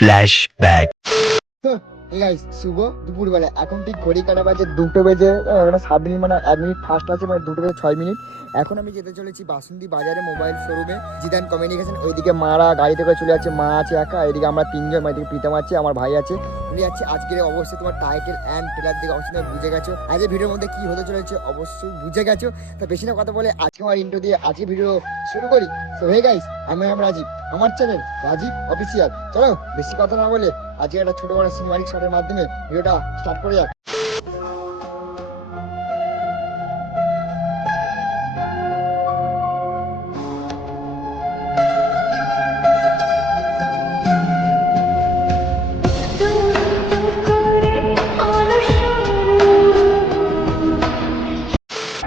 Flashback. তো guys, শুভ দুপুরবেলা, এখন ঠিক ঘড়ি কাটা বাজে 2টো বেজে 7 মিনিট, মানে 1 মিনিট ফার্স্ট আছে, মানে 2টো বেজে 6 মিনিট। এখন আমি যেতে চলেছি বাসন্তী বাজারে মোবাইল শোরুমে, জিদান কমিউনিকেশন। ওইদিকে মারা গাড়িতে করে চলে যাচ্ছে, মা আছে একা, এদিকে আমরা তিনজন, মানে এদিকে প্রীতম আছে, আমার ভাই আছে, চলে যাচ্ছে। আজকের অবশ্যই তোমার টাইটেল অ্যান্ড ট্রেলার দিকে অবশ্যই তুমি বুঝে গেছো আজকের ভিডিওর মধ্যে কি হতে চলেছে, অবশ্যই বুঝে গেছো। তো বেশি না কথা বলে আজকে আমার ইন্ট্রো দিয়ে আজকে ভিডিও শুরু করি। সো হে গাইস, আমি রাজীব, আমার চ্যানেল রাজীব অফিসিয়াল। চলো বেশি কথা না বলে আজকে একটা ছোট বড় সিনেমাটিক শটের মাধ্যমে ভিডিওটা স্টার্ট করে যাক।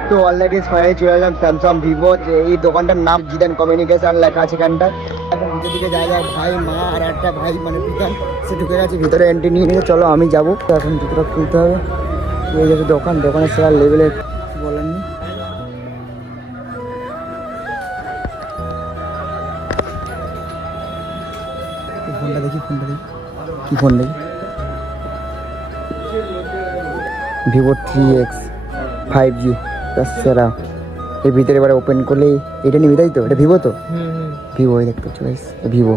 তো অলরেডি ফাইনালি চলে এলাম স্যামসাং ভিভো, যে এই দোকানটার নাম জিদান কমিউনিকেশন লেখা আছে এখানটা। এখন ভিতর দিকে জায়গা ভাই, মা আর একটা ভাই, মানে প্রীতম, সে ঢুকে গেছে ভিতরে, এন্ট্রি নিয়ে নিয়ে। চলো আমি যাবো, এখন জুতোটা খুলতে হবে। এই গেছে দোকান, দোকানের সেরা লেভেলের বলেন নি। ফোনটা দেখি, ফোনটা দেখি, কি ফোন দেখি? ভিভো 3X 5G, সেরা। এর ভিতরে এবার ওপেন করলেই এটা নিবি, তাই তো? এটা ভিভো তো? ভিভো, দেখতে পাচ্ছ গাইস, ভিভো।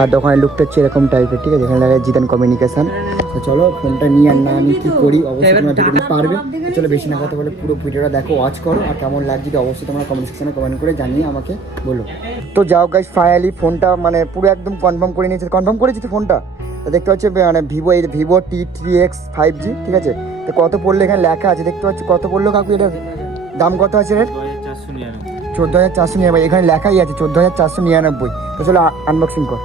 আর দোকানের লুকটা হচ্ছে এরকম টাইপের, ঠিক আছে? এখানে লেখা জিদান কমিউনিকেশন। তো চলো ফোনটা নিয়ে, আর না আমি কি করি অবশ্যই তোমরা ভিডিওটি পারবে। চলো বেশি না কথা বলে পুরো ভিডিওটা দেখো, ওয়াচ করো, আর কেমন লাগছে যদি অবশ্যই তোমরা কমেন্ট সেকশনে কমেন্ট করে জানিয়ে আমাকে বলো। তো যাও গাইস, ফাইনালি ফোনটা মানে পুরো একদম কনফার্ম করে নিয়েছে। কনফার্ম করেছি তো ফোনটা, তো দেখতে পাচ্ছি মানে ভিভো, এই ভিভো T3X 5G, ঠিক আছে? তো কত পড়লো এখানে লেখা আছে, দেখতে পাচ্ছি। কত পড়লো কাকু এটা? দাম কত আছে রেট? 14,499। এখানে লেখাই আছে 14,499। তো চলো আনবক্সিং কর।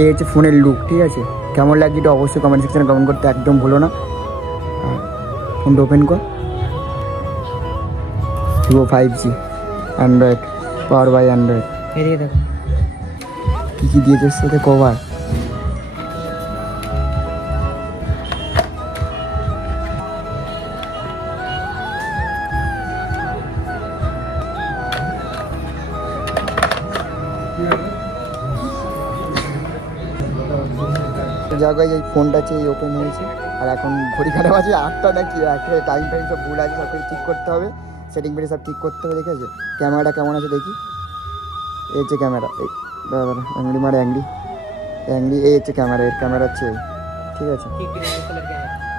এই হচ্ছে ফোনের লুক, ঠিক আছে? কেমন লাগছে এটা অবশ্যই কমেন্ট সেকশনে কমেন্ট করতে একদম ভুলো না। ফোনটা ওপেন কর। Vivo 5G Android, power by Android. এদিকে দেখো কী কী দিয়েছে সাথে কভার। জায়গায় এই ফোনটা আছে, এই ওপেন হয়েছে। আর এখন ঘড়ি কাটা আছে 8টা নাকি, একটা টাইম ফাইম সব ভুল আছে, সব কিছু ঠিক করতে হবে, সেটিং ফেটিং সব ঠিক করতে হবে, ঠিক আছে? ক্যামেরাটা কেমন আছে দেখি। এই হচ্ছে ক্যামেরা, এই দাদা অ্যাংলি মারে, অ্যাংলি অ্যাংলি, এই হচ্ছে ক্যামেরা, এর ক্যামেরা হচ্ছে, ঠিক আছে?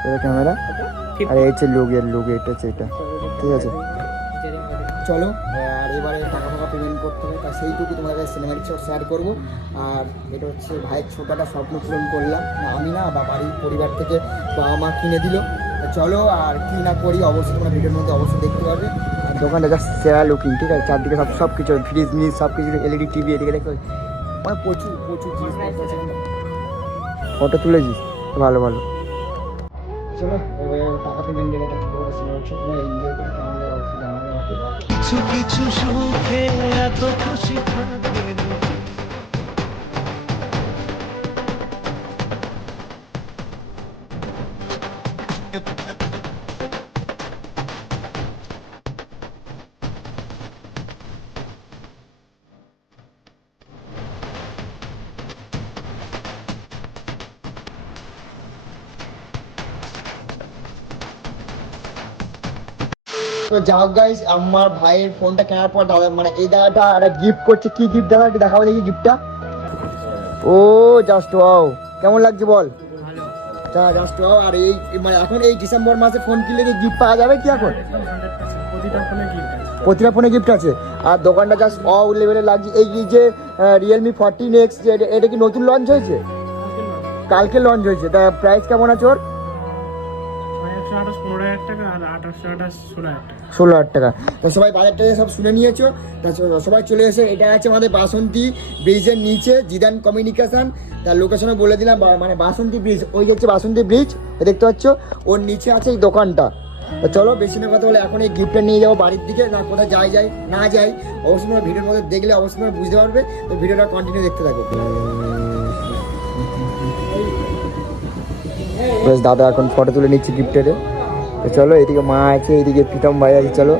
এটা ক্যামেরা, আর এই হচ্ছে লুক, এর লুক, এটা হচ্ছে এটা, ঠিক আছে? চলো, আর এবারে টাকা ফাকা পেমেন্ট করতে হবে, তার সেইটুকু তোমাদের সিনেমাটিক শট শেয়ার করবো। আর এটা হচ্ছে ভাইয়ের ছোটোটা স্বপ্ন পূরণ করলাম, আমি না, বা বাড়ির পরিবার থেকে বাবা মা কিনে দিল। চলো, আর কি না করি অবশ্যই তোমরা ভিডিওর মধ্যে অবশ্যই দেখতে পাবে। দোকানটা জাস্ট সেরা লুকিং, ঠিক আছে? চারদিকে সব সব কিছু, ফ্রিজ মিজ সব কিছু, এলইডি টিভি, এদিকে দেখো মানে প্রচুর প্রচুর জিনিসপত্র আছে। ফটো তুলেছিস? ভালো ভালো। চলো টাকা পেমেন্ট দিয়ে কিছু কিছু সুখে এত খুশি থাকে। তো যাও গাইস, আমার ভাইয়ের ফোনটা কেনার পর দাদা, মানে এই দাদাটা একটা গিফট করছে। কি গিফট দাদা, একটু দেখাবো দেখি গিফটটা। ও জাস্ট ওয়াও, কেমন লাগছে বল? যা জাস্ট আর এই মানে এখন এই ডিসেম্বর মাসে ফোন কিনলে কি গিফট পাওয়া যাবে কি এখন? একদম 100% প্রতিটা ফোনে গিফট আছে। প্রতিটা ফোনে গিফট আছে। আর দোকানটা জাস্ট লেভেলে লাগছে। এই যে রিয়েলমি 14X যে এটা কি নতুন লঞ্চ হয়েছে? কালকে লঞ্চ হয়েছে। তা প্রাইস কেমন আছে ওর? 628 15,000 টাকা আর 828 16,000 টাকা। 16,000 টাকা। তো সবাই বাজারটা সব শুনে নিয়েছো, তা সবাই চলে এসে, এটা আছে আমাদের বাসন্তী ব্রিজের নিচে জিদান কমিউনিকেশন। তার লোকেশনও বলে দিলাম, মানে বাসন্তী ব্রিজ, ওই যে হচ্ছে বাসন্তী ব্রিজ দেখতে পাচ্ছ, ওর নিচে আছে এই দোকানটা। তো চলো বেশি না কথা বলে এখন এই গিফটটা নিয়ে যাবো বাড়ির দিকে, না কোথায় যাই না যাই অবশ্যই তোমরা ভিডিওর মধ্যে দেখলে অবশ্যই তোমরা বুঝতে পারবে। তো ভিডিওটা কন্টিনিউ দেখতে থাকো। বেশ দাদা এখন ফটো তুলে নিচ্ছি গিফটের। তো চলো, এইদিকে মা আছে, এইদিকে প্রীতম ভাই আছে, চলো।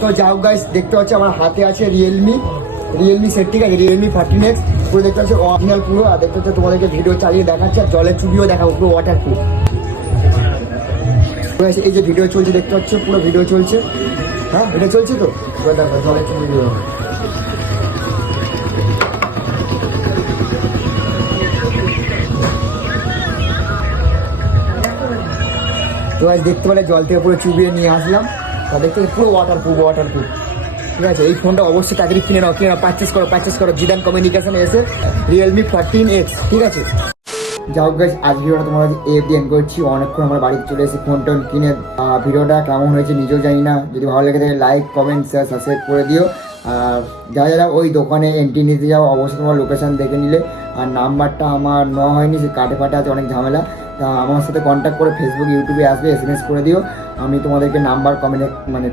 তো যাও গাইস, দেখতে পাচ্ছি আমার হাতে আছে রিয়েলমি সেট, ঠিক আছে, রিয়েলমি 14X পুরো দেখতে পাচ্ছি অরিজিনাল পুরো। আর দেখতে পাচ্ছি তোমাদেরকে ভিডিও চালিয়ে দেখাচ্ছে, আর জলের চুবিও দেখাবো, পুরো ওয়াটার প্রুফ। এই যে ভিডিও চলছে দেখতে পাচ্ছ, পুরো ভিডিও চলছে। হ্যাঁ ভিডিও চলছে তো, দেখো জলের চুবি। তো আজ দেখতে পেলে জল থেকে পুরো চুবিয়ে নিয়ে আসলাম। তা দেখতে পুরো ওয়াটার প্রুফ, ঠিক আছে। এই ফোনটা অবশ্যই তাড়াতাড়ি কিনে নাও, পারচেস করো জিদান কমিউনিকেশনে এসে রিয়েলমি 14X, ঠিক আছে। যাও গাইস, আজ ভিডিওটা তোমার এন্ড করছি। অনেকক্ষণ আমরা বাড়িতে চলে এসেছি ফোন টোন কিনে। ভিডিওটা কেমন হয়েছে নিজেও জানি না, যদি ভালো লেগে থাকে লাইক কমেন্ট শেয়ার সাবস্ক্রাইব করে দিও। আর যারা ওই দোকানে এন্ট্রি নিতে যাও অবশ্যই তোমার লোকেশান দেখে নিলে। আর নাম্বারটা আমার নেওয়া হয়নি, সে কাটে আছে, অনেক ঝামেলা। তা আমার সাথে কন্ট্যাক্ট করে ফেসবুক ইউটিউবে আসবে, SMS করে দিও। আমি তোমাদেরকে নাম্বার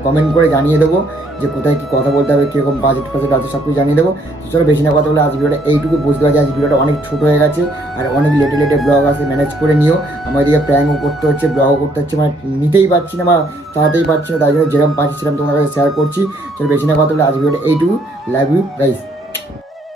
কমেন্ট করে জানিয়ে দেবো যে কোথায় কী কথা বলতে হবে, কীরকম বাজেট আছে, সব কিছু জানিয়ে দেবো। চলো বেশি না কথা বলে আজ ভিডিওটা এইটুকু বুঝতে পারছি। আজ ভিডিওটা অনেক ছোটো হয়ে গেছে, আর অনেক লেটে ব্লগ আছে, ম্যানেজ করে নিও। আমার এদিকে প্র্যাঙ্কও করতে হচ্ছে, ব্লগও করতে হচ্ছে, মানে নিতেই পারছি না বা চালাতেই পারছি না, তাই জন্য যেরকম পাচ্ছি সেরকম তোমার কাছে শেয়ার করছি। চলো বেশি না কথা বলে আজ ভিডিওটা এইটুকু। Love you guys.